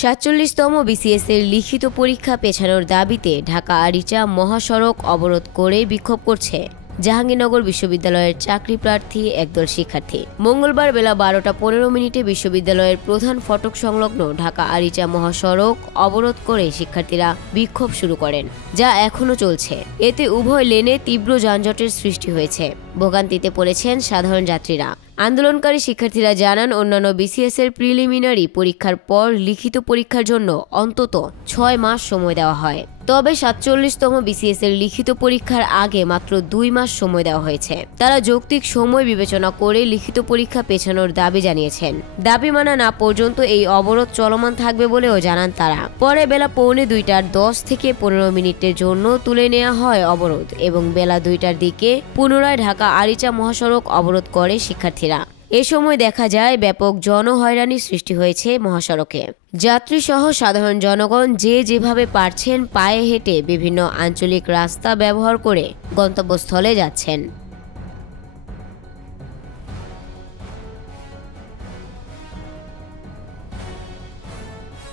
৪৭তম BCS এর লিখিত পরীক্ষা পেছানোর দাবিতে ঢাকা আরিচা মহাসড়ক অবরোধ করে বিক্ষোভ করছে জাহাঙ্গীরনগর বিশ্ববিদ্যালয়ের চাকরি প্রার্থী একদল শিক্ষার্থী। মঙ্গলবার বেলা ১২টা ১৫ বিশ্ববিদ্যালয়ের প্রধান ফটক সংলগ্ন ঢাকা আরিচা মহাসড়ক অবরোধ করে শিক্ষার্থীরা বিক্ষোভ শুরু করেন, যা এখনও চলছে। এতে উভয় লেনে তীব্র যানজটের সৃষ্টি হয়েছে। ভোগান্তিতে পড়েছেন সাধারণ যাত্রীরা। আন্দোলনকারী শিক্ষার্থীরা জানান, অন্যান্য বিসিএস এর প্রিলিমিনারি পরীক্ষার পর লিখিত পরীক্ষার জন্য অন্তত ৬ মাস সময় দেওয়া হয়। তবে ৪৭তম বিসিএস এর লিখিত পরীক্ষার আগে মাত্র ২ মাস সময় দেওয়া হয়েছে। তারা যৌক্তিক সময় বিবেচনা করে লিখিত পরীক্ষা পেছানোর দাবি জানিয়েছেন। দাবি মানা না পর্যন্ত এই অবরোধ চলমান থাকবে বলেও জানান তারা। পরে বেলা ১২:৩০ 10 থেকে ১৫ মিনিটের জন্য তুলে নেওয়া হয় অবরোধ এবং বেলা ২টার দিকে পুনরায় ঢাকা আরিচা মহাসড়ক অবরোধ করে শিক্ষার্থীরা। এ সময় দেখা যায় ব্যাপক জনহয়রানির সৃষ্টি হয়েছে মহাসড়কে। যাত্রীসহ সাধারণ জনগণ যে যেভাবে পারছেন পায়ে হেঁটে বিভিন্ন আঞ্চলিক রাস্তা ব্যবহার করে গন্তব্যস্থলে যাচ্ছেন।